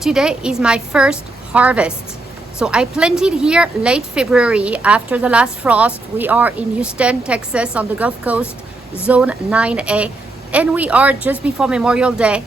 Today is my first harvest. So I planted here late February after the last frost. We are in Houston, Texas on the Gulf Coast, zone 9A, and we are just before Memorial Day.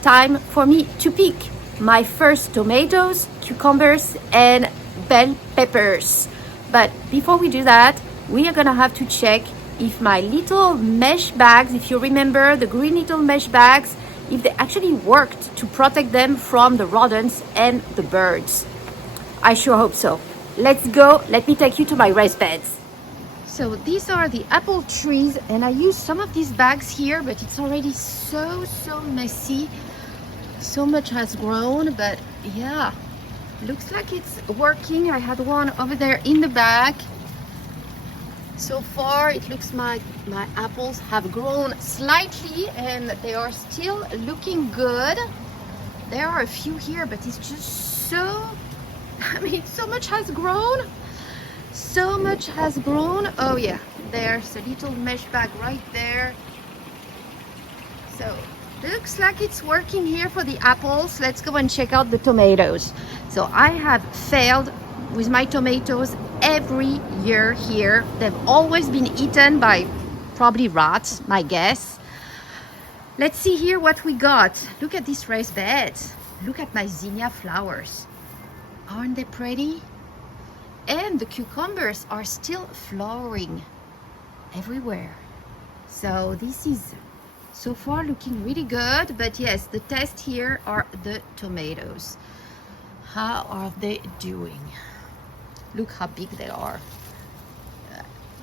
Time for me to pick my first tomatoes, cucumbers, and bell peppers. But before we do that, we are gonna have to check if my little mesh bags, if you remember the green little mesh bags, if they actually worked to protect them from the rodents and the birds. I sure hope so. Let's go. Let me take you to my raised beds. So these are the apple trees, and I use some of these bags here, but it's already so messy. So much has grown, but yeah, looks like it's working. I had one over there in the bag. So far it looks like my apples have grown slightly and they are still looking good. There are a few here, but it's just so, so much has grown. So much has grown. Oh yeah, there's a little mesh bag right there. So looks like it's working here for the apples. Let's go and check out the tomatoes. So I have failed with my tomatoes every year here. They've always been eaten by probably rats, my guess. Let's see here what we got. Look at these raised beds. Look at my zinnia flowers. Aren't they pretty? And the cucumbers are still flowering everywhere. So this is so far looking really good. But yes, the test here are the tomatoes. How are they doing? Look how big they are.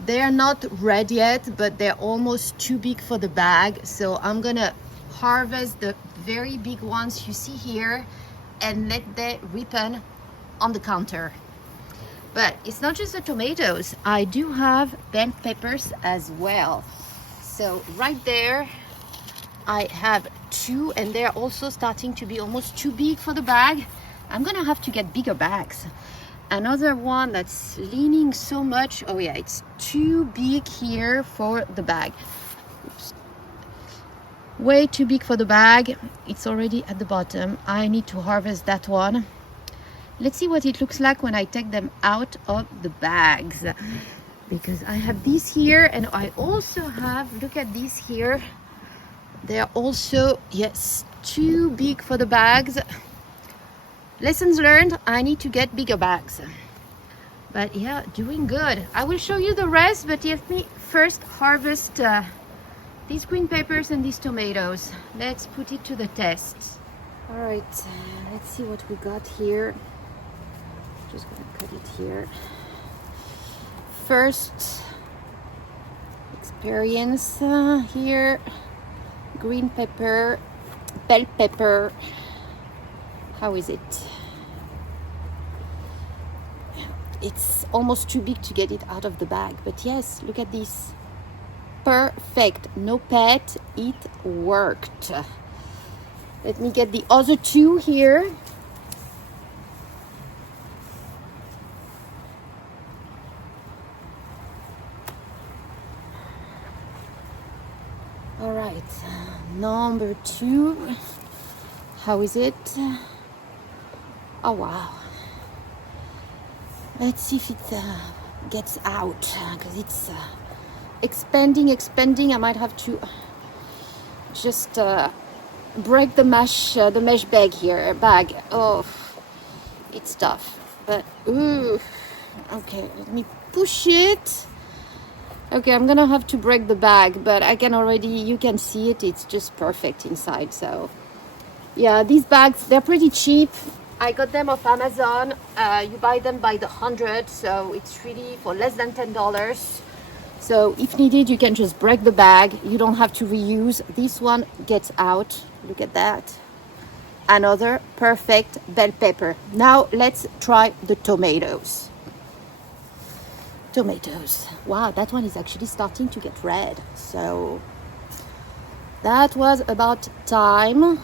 They are not red yet, but they're almost too big for the bag. So I'm gonna harvest the very big ones you see here and let them ripen on the counter. But it's not just the tomatoes. I do have bell peppers as well. So right there, I have two, and they're also starting to be almost too big for the bag. I'm gonna have to get bigger bags. Another one that's leaning so much. Oh yeah, it's too big here for the bag. Oops. Way too big for the bag. It's already at the bottom. I need to harvest that one. Let's see what it looks like when I take them out of the bags. Because I have these here, and I also have, look at these here. They're also, yes, too big for the bags. Lessons learned, I need to get bigger bags. But yeah, doing good. I will show you the rest, but let me first harvest these green peppers and these tomatoes. Let's put it to the test. All right, let's see what we got here. Just gonna cut it here. First experience here. Green pepper, bell pepper. How is it? It's almost too big to get it out of the bag, but yes, look at this. Perfect. No pet. It worked. Let me get the other two here. All right, number two. How is it? Oh wow. Let's see if it gets out, because it's expanding. I might have to just break the mesh bag here. Oh, it's tough. But ooh, okay. Let me push it. Okay, I'm gonna have to break the bag, but I can already. You can see it. It's just perfect inside. So yeah, these bags, they're pretty cheap. I got them off Amazon. You buy them by the 100, so it's really for less than $10. So if needed, you can just break the bag. You don't have to reuse. This one gets out. Look at that. Another perfect bell pepper. Now let's try the tomatoes. Tomatoes. Wow, that one is actually starting to get red. So that was about time.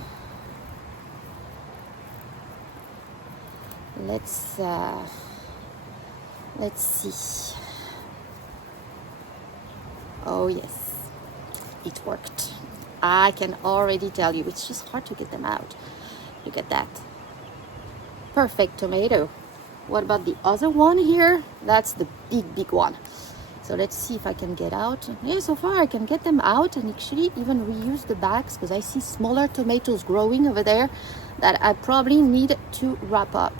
Let's see. Oh yes, it worked. I can already tell you, it's just hard to get them out. Look at that. perfect tomato. What about the other one here? That's the big one. So let's see if I can get out. Yeah, so far I can get them out and actually even reuse the bags, because I see smaller tomatoes growing over there that I probably need to wrap up.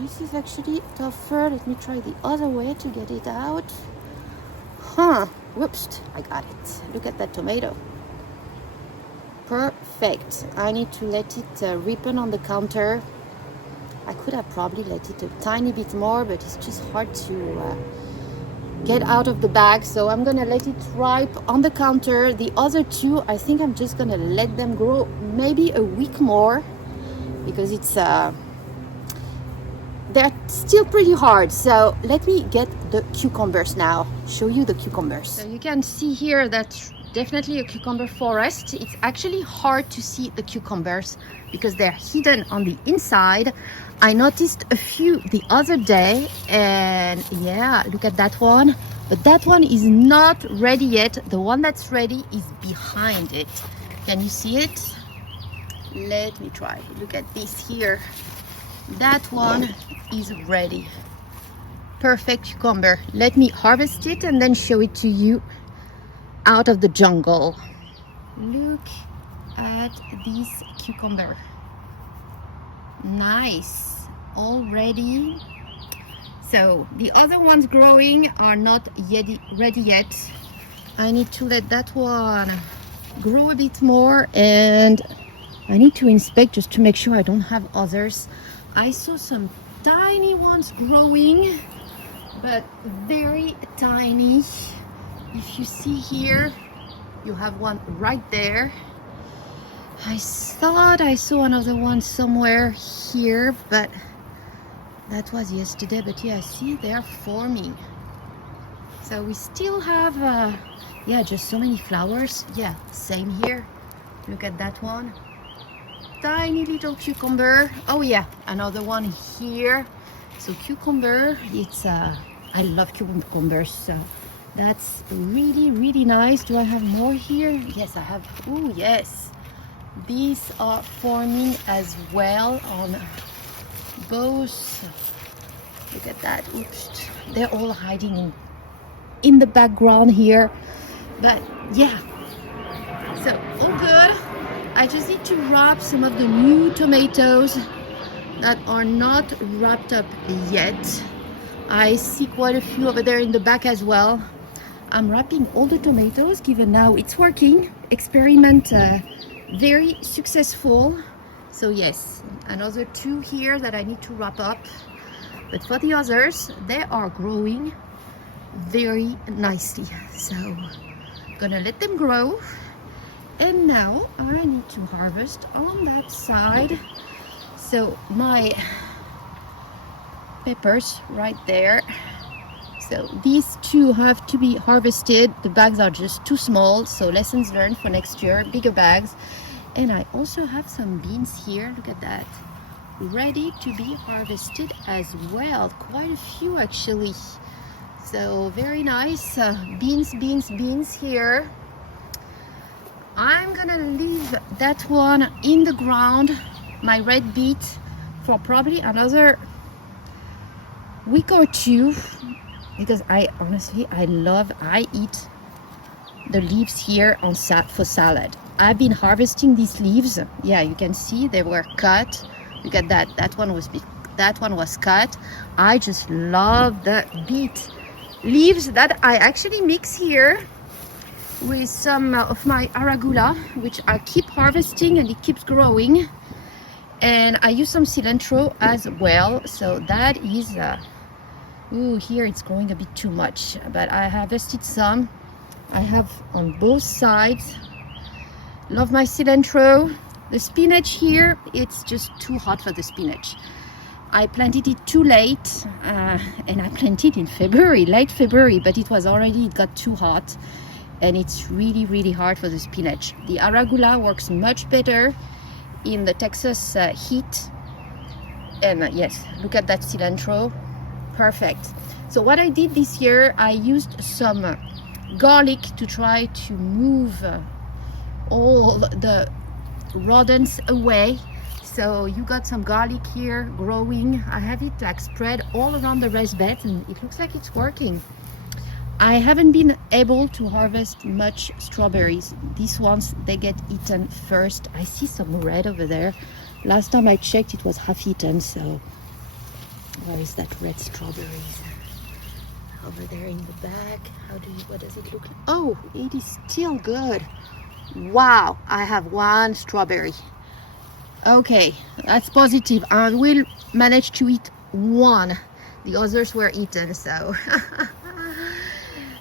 This is actually tougher. Let me try the other way to get it out. Whoops, I got it. Look at that tomato. Perfect. I need to let it ripen on the counter. I could have probably let it a tiny bit more, but it's just hard to get out of the bag. So I'm gonna let it ripe on the counter. The other two, I think I'm just gonna let them grow maybe a week more, because it's they're still pretty hard. So let me get the cucumbers now, show you the cucumbers. So you can see here that's definitely a cucumber forest. It's actually hard to see the cucumbers because they're hidden on the inside. I noticed a few the other day, and yeah, look at that one. But that one is not ready yet. The one that's ready is behind it. Can you see it? Let me try. Look at this here. That one is ready. Perfect cucumber. Let me harvest it and then show it to you out of the jungle. Look at this cucumber. Nice. Already. So the other ones growing are not yet ready yet. I need to let that one grow a bit more, and I need to inspect just to make sure I don't have others. I saw some tiny ones growing, but very tiny. If you see here, you have one right there. I thought I saw another one somewhere here, but that was yesterday. But yeah, I see they're forming. So we still have yeah, just so many flowers. Yeah, same here. Look at that one. Tiny little cucumber. Oh yeah, another one here. So cucumber, it's I love cucumbers. So that's really nice. Do I have more here? Yes, I have. Oh yes, these are forming as well on both. Look at that. Oops, they're all hiding in the background here, but yeah, so all good. I just need to wrap some of the new tomatoes that are not wrapped up yet. I see quite a few over there in the back as well. I'm wrapping all the tomatoes, given now it's working. Experiment very successful. So yes, another two here that I need to wrap up. But for the others, they are growing very nicely. So gonna let them grow. And now I need to harvest on that side. So my peppers right there. So these two have to be harvested. The bags are just too small, so lessons learned for next year, bigger bags. And I also have some beans here, look at that, ready to be harvested as well. Quite a few actually. So very nice. Beans here. I'm gonna leave that one in the ground, my red beet, for probably another week or two, because I eat the leaves here on for salad. I've been harvesting these leaves. Yeah, you can see they were cut. Look at that. That one was cut. I just love the beet leaves that I actually mix here with some of my arugula, which I keep harvesting and it keeps growing. And I use some cilantro as well. So that is here it's growing a bit too much, but I harvested some. I have on both sides. Love my cilantro. The spinach here, it's just too hot for the spinach. I planted it too late, and I planted in February, late February, but it got too hot, and it's really hard for the spinach. The arugula works much better in the Texas heat. And yes, look at that cilantro. Perfect. So what I did this year, I used some garlic to try to move all the rodents away. So you got some garlic here growing. I have it like spread all around the raised bed and it looks like it's working. I haven't been able to harvest much strawberries. These ones, they get eaten first. I see some red over there. Last time I checked, it was half eaten, so where is that red strawberries? Over there in the back. What does it look like? Oh, it is still good. Wow, I have one strawberry. Okay, that's positive. I will manage to eat one. The others were eaten, so.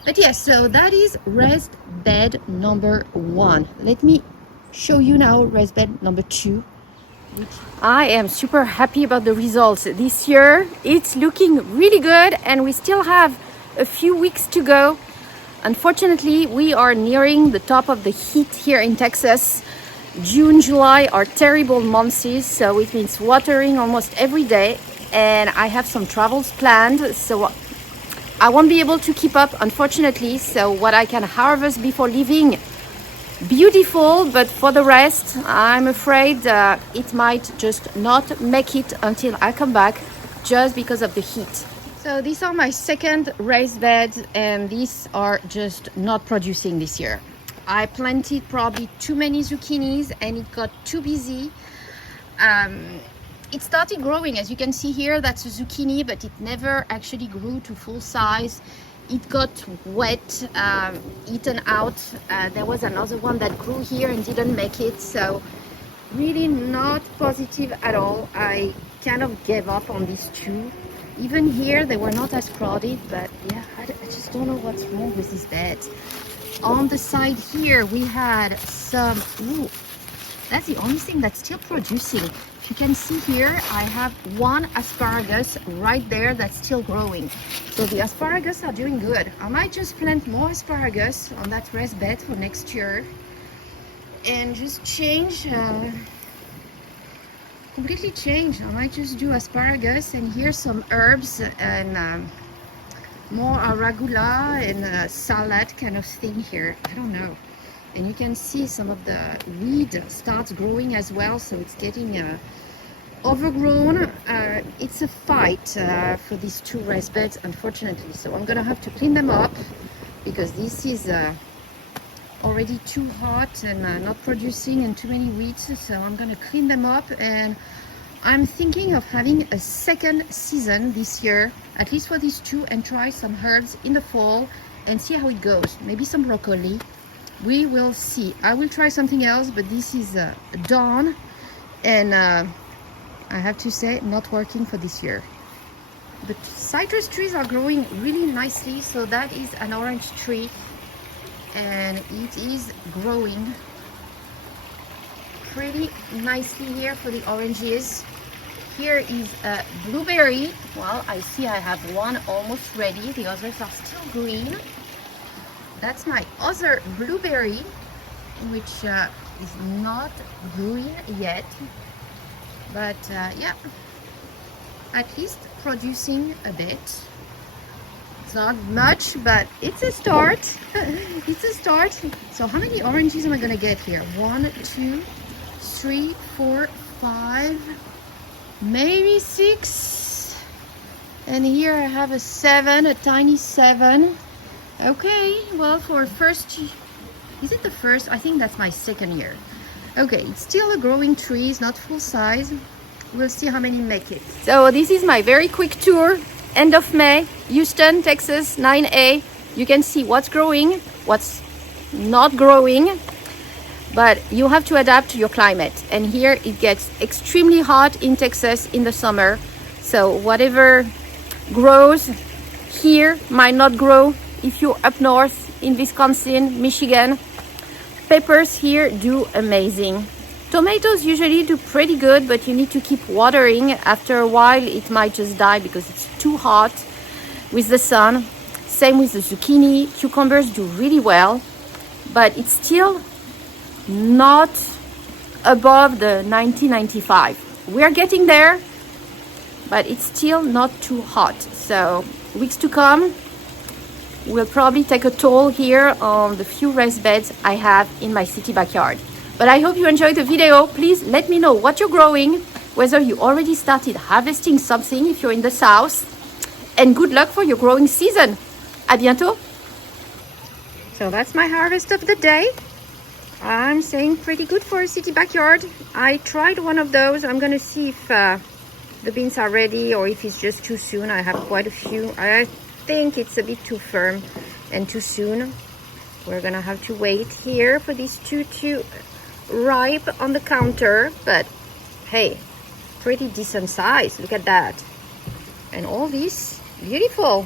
But yes, so that is raised bed number 1. Let me show you now raised bed number 2. I am super happy about the results this year. It's looking really good and we still have a few weeks to go. Unfortunately, we are nearing the top of the heat here in Texas. June, July are terrible months, so it means watering almost every day. And I have some travels planned, so I won't be able to keep up, unfortunately. So what I can harvest before leaving, beautiful, but for the rest, I'm afraid it might just not make it until I come back just because of the heat. So these are my second raised beds and these are just not producing this year. I planted probably too many zucchinis and it got too busy. It started growing, as you can see here, that's a zucchini, but it never actually grew to full size. It got wet, eaten out. There was another one that grew here and didn't make it, so really not positive at all. I kind of gave up on these two. Even here, they were not as crowded, but yeah, I just don't know what's wrong with these beds. On the side here, we had some, ooh, that's the only thing that's still producing. If you can see here, I have one asparagus right there that's still growing. So the asparagus are doing good. I might just plant more asparagus on that raised bed for next year and just change, completely change. I might just do asparagus and here some herbs and more arugula and salad kind of thing here. I don't know. And you can see some of the weed starts growing as well, so it's getting overgrown. It's a fight for these two raised beds, unfortunately. So I'm gonna have to clean them up because this is already too hot and not producing and too many weeds. So I'm gonna clean them up, and I'm thinking of having a second season this year, at least for these two, and try some herbs in the fall and see how it goes. Maybe some broccoli. We will see. I will try something else, but this is dawn, and I have to say, not working for this year. The citrus trees are growing really nicely. So that is an orange tree, and it is growing pretty nicely here for the oranges. Here is a blueberry. Well, I see I have one almost ready. The others are still green. That's my other blueberry, which is not green yet, but yeah, at least producing a bit. It's not much, but it's a start. It's a start. So how many oranges am I gonna get here? 1, 2, 3, 4, 5, maybe 6. And here I have a 7, a tiny 7. Okay, well, for first, is it the first? I think that's my second year. Okay, it's still a growing tree, it's not full size. We'll see how many make it. So this is my very quick tour, end of May, Houston, Texas, 9A. You can see what's growing, what's not growing, but you have to adapt to your climate. And here it gets extremely hot in Texas in the summer. So whatever grows here might not grow if you're up north in Wisconsin, Michigan. Peppers here do amazing. Tomatoes usually do pretty good, but you need to keep watering. After a while, it might just die because it's too hot with the sun. Same with the zucchini. Cucumbers do really well, but it's still not above the 1995. We're getting there, but it's still not too hot. So weeks to come, we'll probably take a toll here on the few raised beds I have in my city backyard. But I hope you enjoyed the video. Please let me know what you're growing, whether you already started harvesting something if you're in the south. And good luck for your growing season. À bientôt. So that's my harvest of the day. I'm saying pretty good for a city backyard. I tried one of those. I'm gonna see if the beans are ready or if it's just too soon. I have quite a few. I think it's a bit too firm and too soon. We're gonna have to wait here for these two to ripe on the counter, but hey, pretty decent size. Look at that. And all these beautiful.